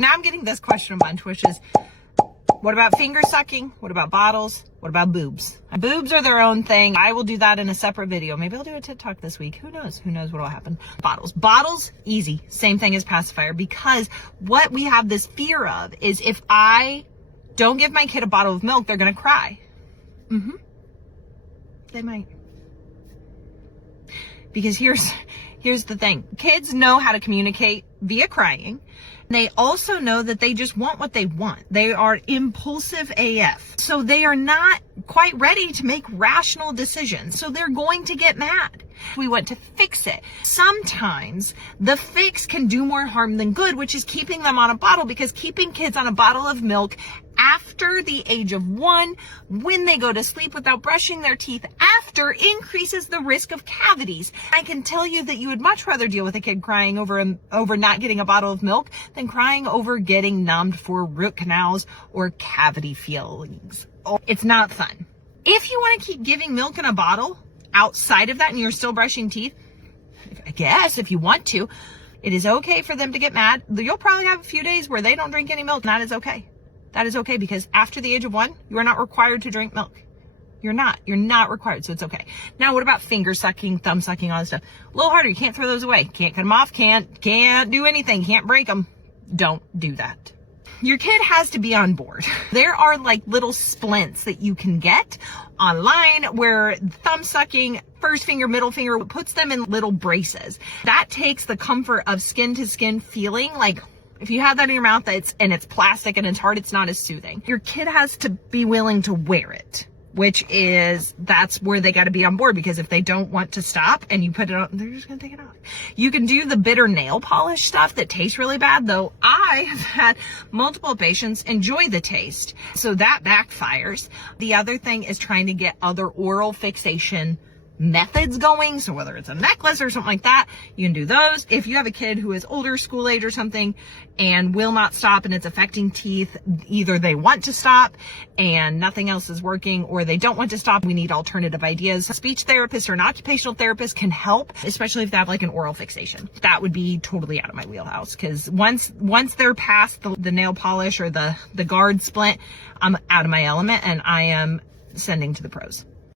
Now I'm getting this question a bunch, which is, what about finger sucking? What about bottles? What about boobs? Boobs are their own thing. I will do that in a separate video. Maybe I'll do a TikTok this week. Who knows? Who knows what will happen? Bottles, easy. Same thing as pacifier, because what we have this fear of is if I don't give my kid a bottle of milk, they're going to cry. They might. Because here's the thing. Kids know how to communicate via crying. They also know that they just want what they want. They are impulsive AF. So they are not quite ready to make rational decisions. So they're going to get mad. We want to fix it. Sometimes the fix can do more harm than good, which is keeping them on a bottle, because keeping kids on a bottle of milk after the age of 1, when they go to sleep without brushing their teeth after, increases the risk of cavities. I can tell you that you would much rather deal with a kid crying over not getting a bottle of milk than crying over getting numbed for root canals or cavity fillings. It's not fun. If you want to keep giving milk in a bottle outside of that and you're still brushing teeth, I guess if you want to, it is okay for them to get mad. You'll probably have a few days where they don't drink any milk, and that is okay. That is okay, because after the age of 1, you are not required to drink milk. You're not required, so it's okay. Now, what about finger sucking, thumb sucking, all this stuff? A little harder. You can't throw those away. Can't cut them off. Can't do anything. Can't break them. Don't do that. Your kid has to be on board. There are like little splints that you can get online where thumb sucking, first finger, middle finger, puts them in little braces. That takes the comfort of skin to skin feeling. Like if you have that in your mouth and it's plastic and it's hard, it's not as soothing. Your kid has to be willing to wear it, that's where they got to be on board, because if they don't want to stop and you put it on, they're just going to take it off. You can do the bitter nail polish stuff that tastes really bad, though I have had multiple patients enjoy the taste, so that backfires. The other thing is trying to get other oral fixation methods going. So whether it's a necklace or something like that, you can do those. If you have a kid who is older, school age or something, and will not stop and it's affecting teeth, either they want to stop and nothing else is working, or they don't want to stop, we need alternative ideas. A speech therapist or an occupational therapist can help, especially if they have like an oral fixation. That would be totally out of my wheelhouse, because once they're past the nail polish or the guard splint, I'm out of my element and I am sending to the pros.